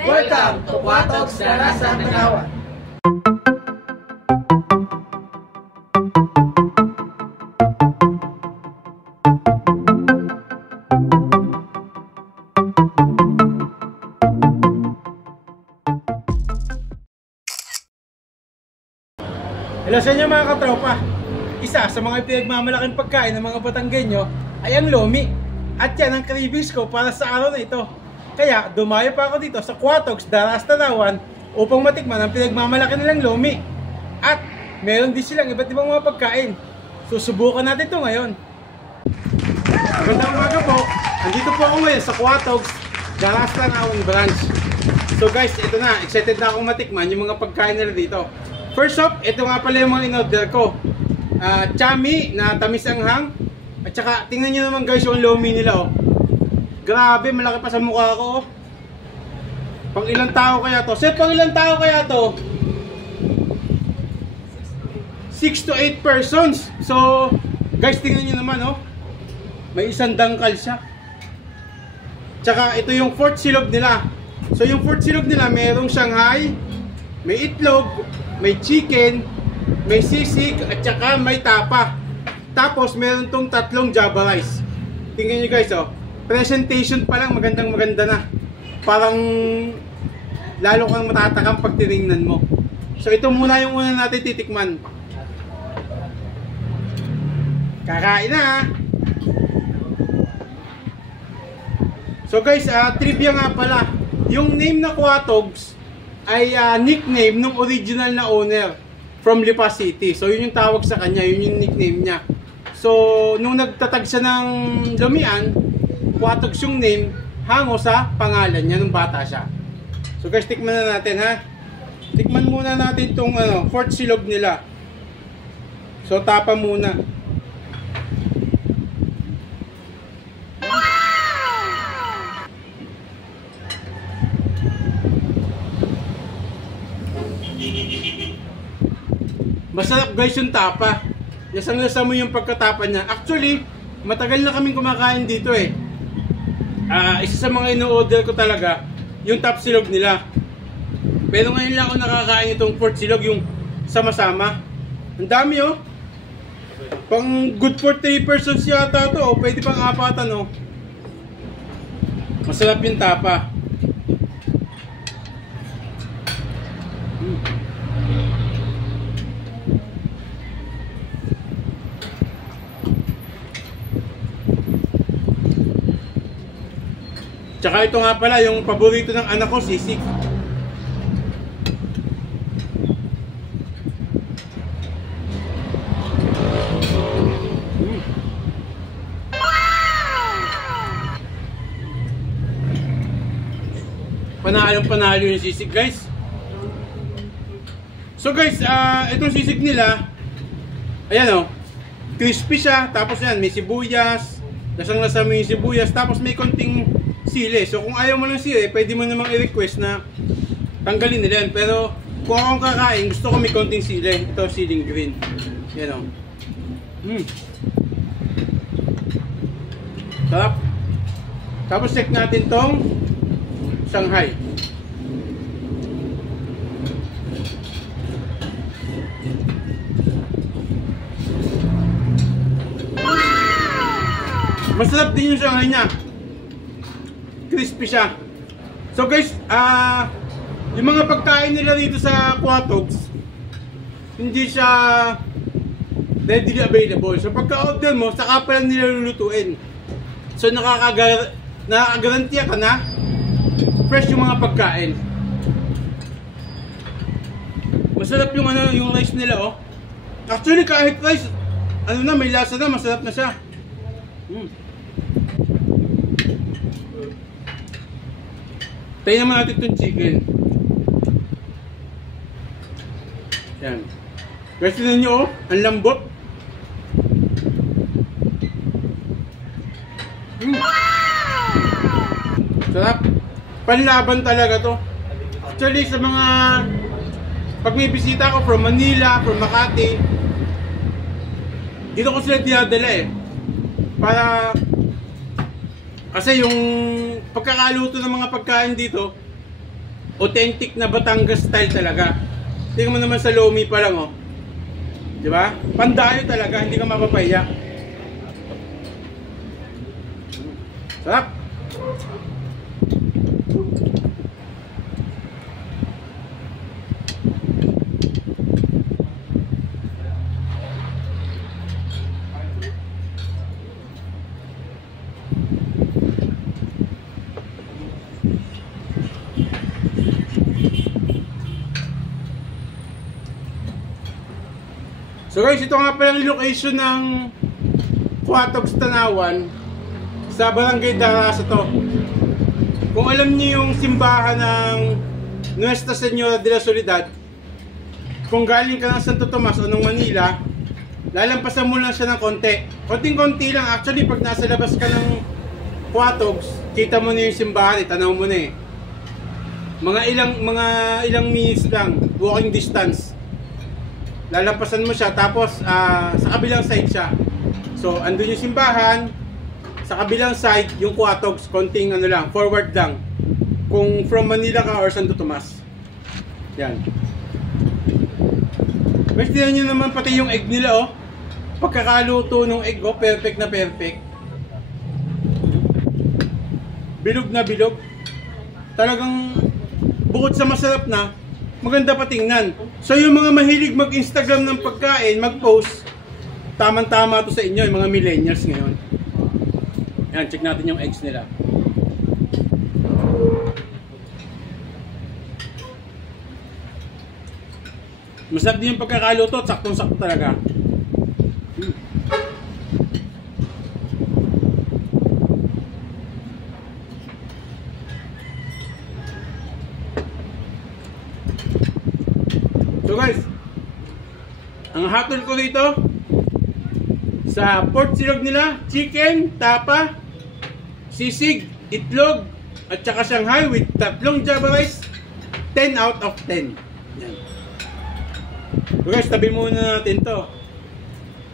Welcome to Quatox Darasan Tanawan. Hello sa inyo mga katropa. Isa sa mga pinagmamalaking pagkain ng mga Batanggenyo ay ang lomi. At yan ang cravings ko para sa araw na ito. Kaya dumayo pa ako dito sa Quatox Darasan Tanawan upang matikman ang pinagmamalaki nilang lomi. At meron din silang iba't ibang mga pagkain. Susubukan natin ito ngayon. Magandang umaga po. Andito po ako ngayon sa Quatox Darasan Tanawan branch. So guys, ito na. Excited na akong matikman yung mga pagkain nila dito. First off, ito nga pala yung mga in-order ko. Chami na tamis anghang. At saka, tingnan nyo naman guys yung lomi nila oh. Grabe, malaki pa sa mukha ko oh. Pang ilang tao kaya to? Sir, pang ilang tao kaya to? 6 to 8 persons. So, guys, tingnan nyo naman oh. May isang dangkal siya. Tsaka, ito yung fourth silog nila. So, yung fourth silog nila, mayroong Shanghai, may itlog, may chicken, may sisig, at saka may tapa. Tapos meron tong tatlong java rice. Tingnan nyo guys oh. Presentation pa lang magandang maganda na. Parang lalo kang matatakam pag tinignan mo. So ito muna yung una natin titikman. Kakain na. So guys, trivia nga pala. Yung name na Quatox ay nickname ng original na owner from Lipa City. So yun yung tawag sa kanya, yun yung nickname niya. So nung nagtatag siya ng Lumian, Quatox yung name, hango sa pangalan niya nung bata siya. So guys, tikman na natin ha. Tikman muna natin tong fourth silog nila. So tapa muna. Masarap guys yung tapa. Lasang-lasa mo yung pagkatapa niya. Actually, matagal na kaming kumakain dito eh. Isa sa mga ino-order ko talaga, yung top silog nila. Pero ngayon lang ako nakakain itong fourth silog, yung sama-sama. Ang dami oh. Pang good for 3 persons yata to oh. Pwede pang apatan oh. Masarap yung tapa. Tsaka ito nga pala yung paborito ng anak ko, sisig. Panalo yung sisig guys. So guys, itong sisig nila, ayan o, crispy siya. Tapos yan, may sibuyas. Lasang-lasa mo yung sibuyas. Tapos may konting sili. So kung ayaw mo ng sili, pwede mo namang i-request na tanggalin nila yan. Pero kung akong kakain, gusto ko may konting sili. Ito, siling green. Yan o. Sarap. Tapos check natin tong Shanghai. Masarap din yung Shanghai niya. Crispy siya. So guys, yung mga pagkain nila dito sa Quatox, hindi siya readily available. So pagka-order mo, saka pa lang nila lulutuin. So nakakagarantiya ka na fresh yung mga pagkain. Masarap yung yung rice nila oh. Actually kahit rice, may lasa na, masarap na siya. Tayo naman natin itong chicken. Yan. Guys, tignan nyo oh, ang lambot. Sarap. Panlaban talaga to. Actually sa mga pag may bisita ako from Manila, from Makati, dito ko sila dinadala eh. Para kasi yung pagkakaluto ng mga pagkain dito, authentic na Batangas style talaga. Tingnan mo naman sa lomi pa lang, oh. Di ba? Pandayo talaga, hindi ka mapapaya. Sarap. So guys, ito nga pala yung location ng Quatogs Tanawan sa Barangay Darasa to. Kung alam niyo yung simbahan ng Nuestra Señora de la Soledad, kung galing ka ng Santo Tomas o ng Manila, lalampasan mo lang siya ng konti. Konting-konti lang. Actually, pag nasa labas ka ng Quatogs, kita mo na yung simbahan, itanaw mo na eh. Mga ilang minutes lang, walking distance. Lalampasan mo siya, tapos sa kabilang side siya. So, andun yung simbahan, sa kabilang side, yung Quatogs, konting ano lang, forward lang. Kung from Manila ka or Santo Tomas. Yan. Guys, tignan nyo naman pati yung egg nila, oh. Pagkakaluto ng egg, oh, perfect na perfect. Bilog na bilog. Talagang, bukod sa masarap na, maganda pa tingnan. So yung mga mahilig mag-Instagram ng pagkain, mag-post, tamang-tama to sa inyo, yung mga millennials ngayon. Yan, check natin yung eggs nila. Masarap din yung pagkakaluto, saktong-sakto talaga. So guys, ang hatol ko dito sa pork silog nila, chicken, tapa, sisig, itlog, at saka Shanghai with tatlong java rice, 10 out of 10. Yan. So guys, tabi muna natin to.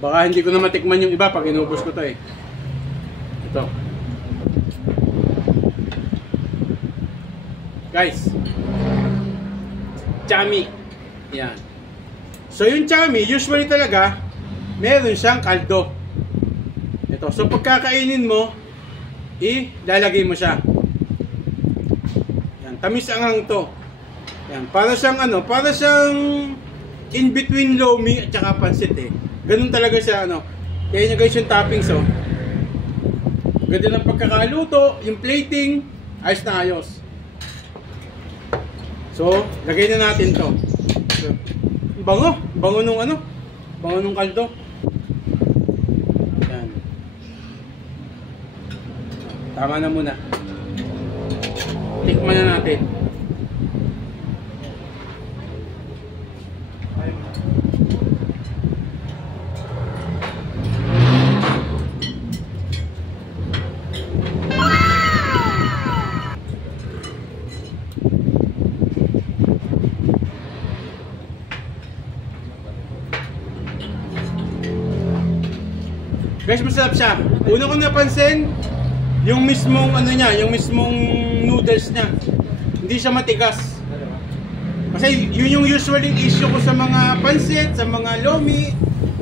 Baka hindi ko na matikman yung iba pag inubos ko to eh. Ito. Guys, chami. Yan. So yung chami, usually talaga, meron siyang kaldo. Ito. So pagkakainin mo, ilalagay mo siya. Yan. Tamis ang to. Yan. Para siyang ano, para siyang in between lomi at saka pansit eh. Ganun talaga siya ano. Kaya nyo guys yung toppings oh. Ganda ng pagkakaluto, yung plating, ayos na ayos. So, lagay na natin to. So, bango nung ano, bango nung kaldo. Yan. Tama na muna. Tikman na natin. Guys, masarap siya. Una ko napansin, yung mismong ano niya, yung mismong noodles niya. Hindi siya matigas. Kasi yun yung usually issue ko sa mga pansit, sa mga lomi,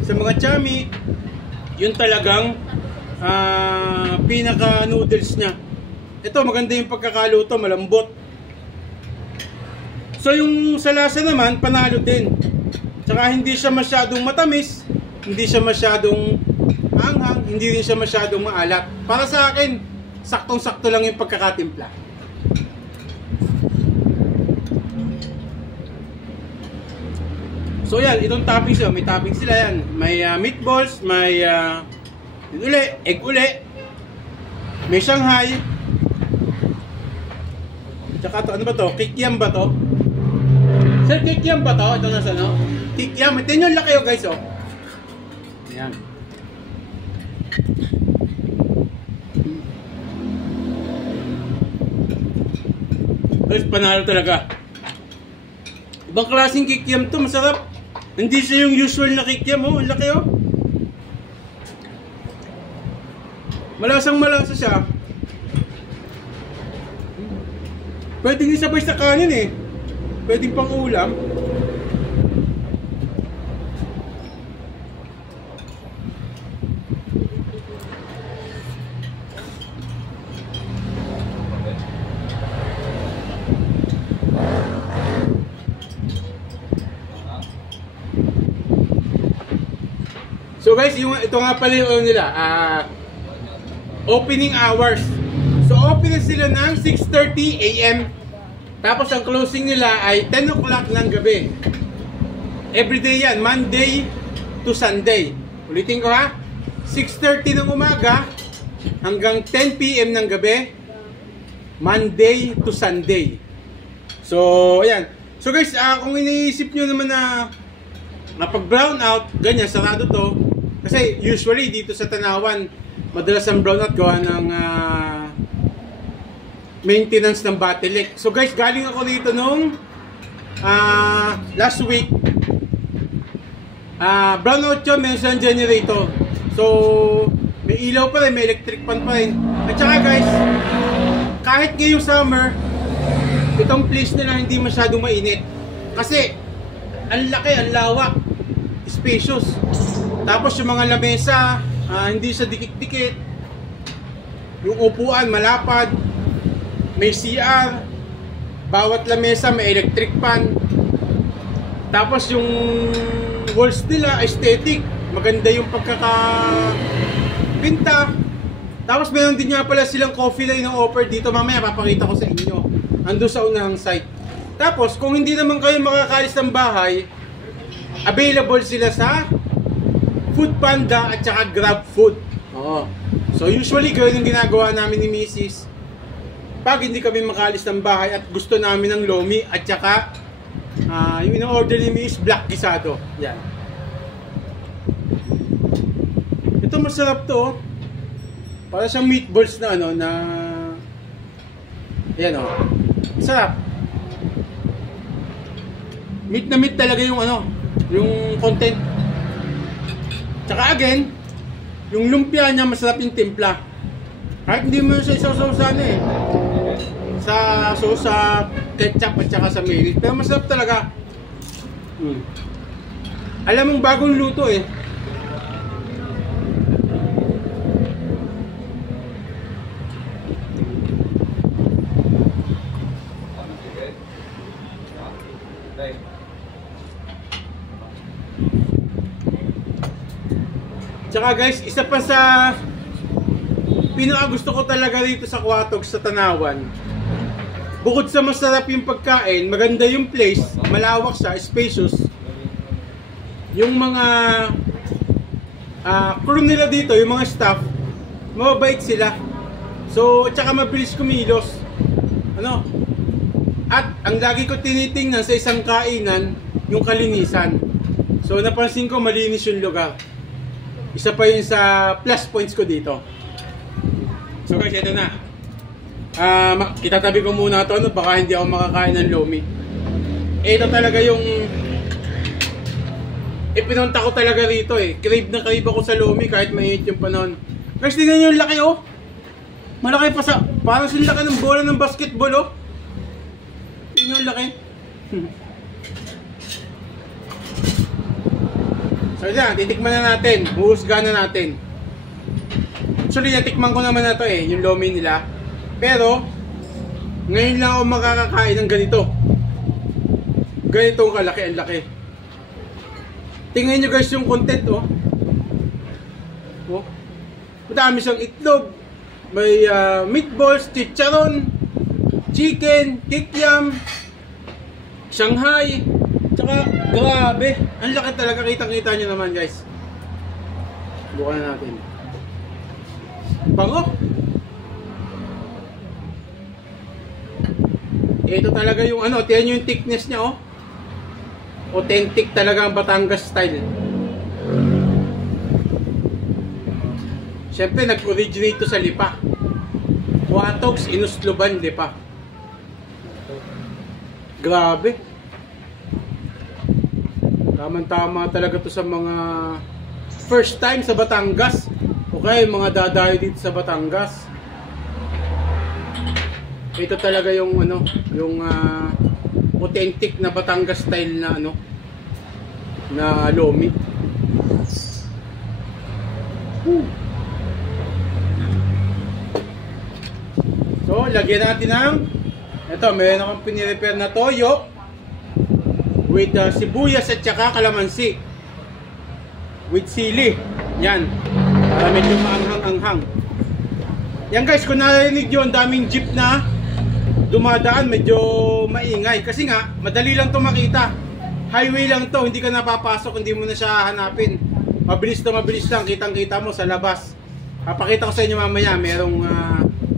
sa mga chami. Yun talagang pinaka noodles niya. Ito, maganda yung pagkakaluto, malambot. So yung sa lasa naman, panalo din. Tsaka hindi siya masyadong matamis, hindi siya masyadong anghang, hindi rin siya masyadong maalat. Para sa akin, saktong-sakto lang yung pagkakatimpla. So yan, itong toppings yun, may toppings sila yan. May meatballs, may egg uli, may Shanghai, tsaka to, ano ba to? Kikiam ba to? Sir, kikiam ba to? Ito nasa no? Kikiam, ito yung laki oh guys oh. Ayan. Guys, panalo talaga. Ibang klaseng kikiam to, masarap. Hindi siya yung usual na kikiam oh, ang laki oh. Malasang malasa siya. Pwedeng isabay sa kanin eh. Pwedeng pang ulam. So guys, ito nga pala yung nila, opening hours. So open sila ng 6:30 AM. Tapos ang closing nila ay 10 o'clock ng gabi. Everyday yan, Monday to Sunday. Ulitin ko ha, 6:30 ng umaga hanggang 10 PM ng gabi, Monday to Sunday. So ayan. So guys, kung iniisip nyo naman na pag brown out, ganyan, sarado to. Kasi usually dito sa Tanawan, madalas ang brownout gawa ng maintenance ng Batilek. So guys, galing ako dito nung last week. Brownout yun, may isang generator. So, may ilaw pa rin, may electric fan pa rin. At saka guys, kahit ngayong summer, itong place nila hindi masyadong mainit. Kasi, ang laki, ang lawak, spacious. Tapos yung mga lamesa, hindi siya dikit-dikit. Yung upuan, malapad. May CR. Bawat lamesa may electric fan. Tapos yung walls nila, aesthetic. Maganda yung pagkakapinta. Tapos meron din nga pala silang coffee line na offer dito. Mamaya papakita ko sa inyo. Ando sa unang site. Tapos kung hindi naman kayo makakalis ng bahay, available sila sa Foodpanda at saka GrabFood. Oo. So usually gawin yung ginagawa namin ni Mrs. Pag hindi kami makalis ng bahay at gusto namin ng lomi at saka yung in-order ni Mrs. Black Gisado. Yan. Ito masarap to. Para siyang meatballs na ano na yan oh. Sarap. Meat na meat talaga yung ano, yung content. Tsaka again, yung lumpia niya masarap yung timpla. Kahit hindi mo sa isaw-saw sana eh. Sa sauce, ketchup at saka sa mayonnaise. Pero masarap talaga. Alam mong bagong luto eh. Tsaka guys, isa pa sa pinaka-gusto ko talaga dito sa Quatogs sa Tanawan. Bukod sa masarap yung pagkain, maganda yung place, malawak siya, spacious. Yung mga crew nila dito, yung mga staff, mababait sila. So, tsaka mabilis kumilos. Ano? At ang lagi ko tinitingnan sa isang kainan, yung kalinisan. So, napansin ko malinis yung lugar. Isa pa yun sa plus points ko dito. So guys, ito na. Itatabi ko muna ito, no? Baka hindi ako makakain ng lomi. Ito talaga yung ipinunta ko talaga rito eh. Crave na crave ako sa lomi kahit mainit yung panahon. Guys, tingnan nyo yung laki oh. Malaki pa sa, parang sila laki ng bola ng basketball oh. Tingnan yung laki. So yan, titikman na natin. Huhusgahan na natin. Actually, natikman ko naman na to eh, yung lomi nila. Pero, ngayon lang ako makakakain ng ganito. Ganitong kalaki, ang laki. Tingnan nyo guys yung content oh. Oh. Madami siyang itlog. May meatballs, chicharon, chicken, kikiam, Shanghai. Tsaka, grabe. Ang laki talaga. Kitang-kita nyo naman guys. Bukan na natin. Bango. Ito talaga yung ano. Tiyan nyo yung thickness niya oh. Authentic talaga ang Batangas style. Siyempre, nag-originate to sa Lipa. Quatogs, Inusluban, Lipa. Grabe. Tama-tama talaga to sa mga first time sa Batangas. Okay, mga dadayo dito sa Batangas. ito talaga yung ano, yung authentic na Batangas style na ano, na lomi. So, lagyan natin ng ito, meron akong pinirepair na toyo with sibuyas at saka kalamansi with sili. Yan, para medyo maanghang-anghang. Yan guys, kung narinig nyo, ang daming jeep na dumadaan, medyo maingay kasi nga, madali lang ito makita. Highway lang to, hindi ka napapasok, hindi mo na siya hanapin. Mabilis na mabilis lang, kitang-kita mo sa labas. Papakita ko sa inyo mamaya, merong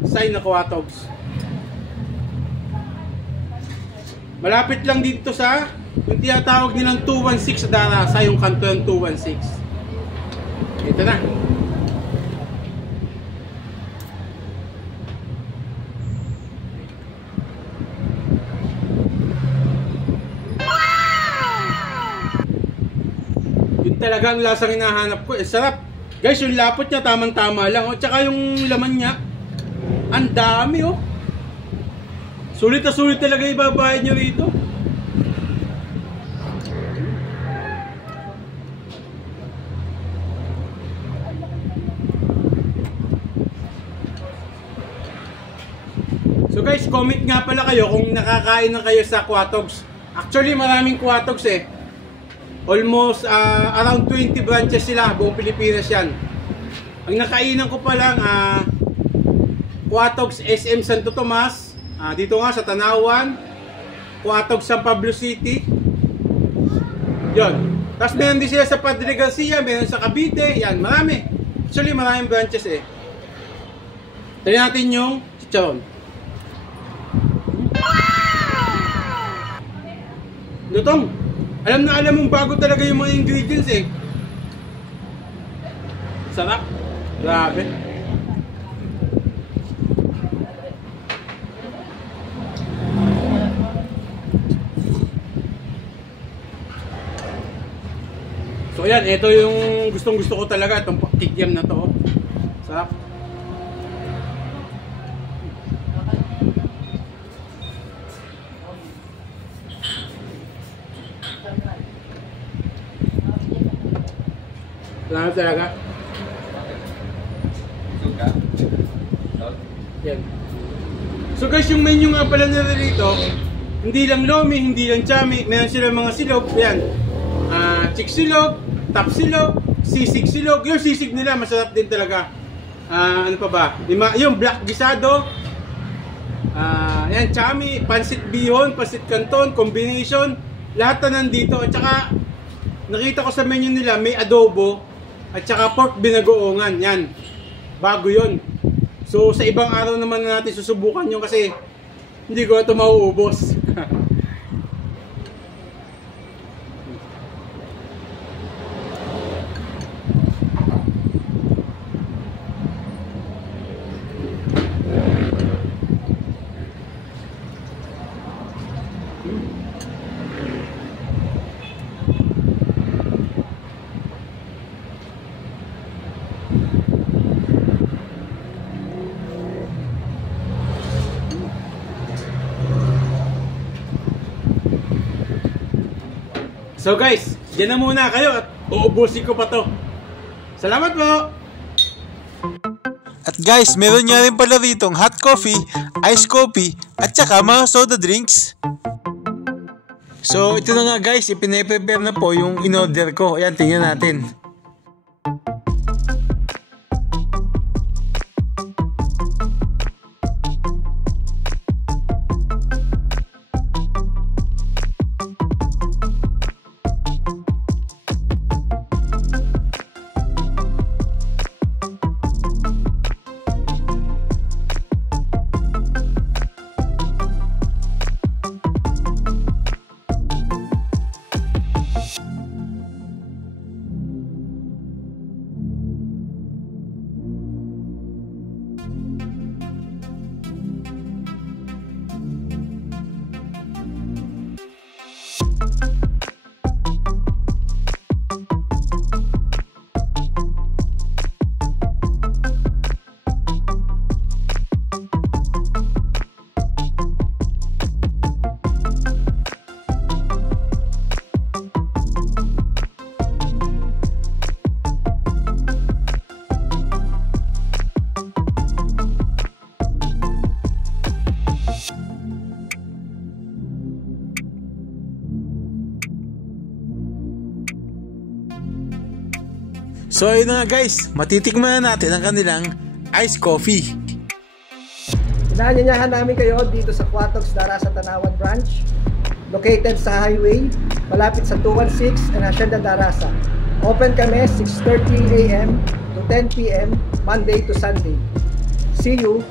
sign na Kuwatogs. Malapit lang dito sa yung tinatawag nilang 216 sa Darasa, yung kanto ng 216. Ito na. Yun talaga ang lasang hinahanap ko. Sarap. Guys, yung lapot niya tamang-tama lang. At saka yung laman niya, ang dami oh. Sulit na sulit talaga ibabayad nyo rito. So guys, comment nga pala kayo kung nakakain na kayo sa Kuwatogs. Actually, maraming Kuwatogs eh. Almost around 20 branches sila, buong Pilipinas yan. Ang nakainan ko pa lang, Kuwatogs SM Santo Tomas, dito nga sa Tanawan, Kuwatogs San Pablo City. Yun. Tapos meron din sila sa Padre Garcia, meron sa Cavite, yan, marami. Actually, maraming branches eh. Try natin yung chicharon. Lutong, alam na alam mong bago talaga yung mga ingredients eh. Sarap. Grabe. So yan, ito yung gustong gusto ko talaga, itong kikiam na to. Sarap. Salamat talaga. Yan. So guys, yung menu nga pala nila dito, hindi lang lomi, hindi lang chami, meron sila mga silog. Yan. Chick silog, top silog, sisig silog. Yung sisig nila masarap din talaga. Ano pa ba? Yung black gisado. Yan, chami, pansit bihon, pansit canton, combination. Lahat na nandito. At saka nakita ko sa menu nila may adobo at saka pork binagoongan. Yan. Bago yon. So sa ibang araw naman na natin susubukan yun kasi hindi ko ito mauubos. So guys, dyan na muna kayo at uubusin ko pa to. Salamat po! At guys, meron nga rin pala rito hot coffee, iced coffee, at saka mga soda drinks. So ito na nga guys, ipine-prepare na po yung in-order ko. Ayan, tingnan natin. So ayun na nga guys, matitikman na natin ang kanilang iced coffee. Inaanyayahan namin kayo dito sa Quatox Darasa Tanawan Branch, located sa highway, malapit sa 216 and Hacienda Darasa. Open kami 6:30 AM to 10 PM, Monday to Sunday. See you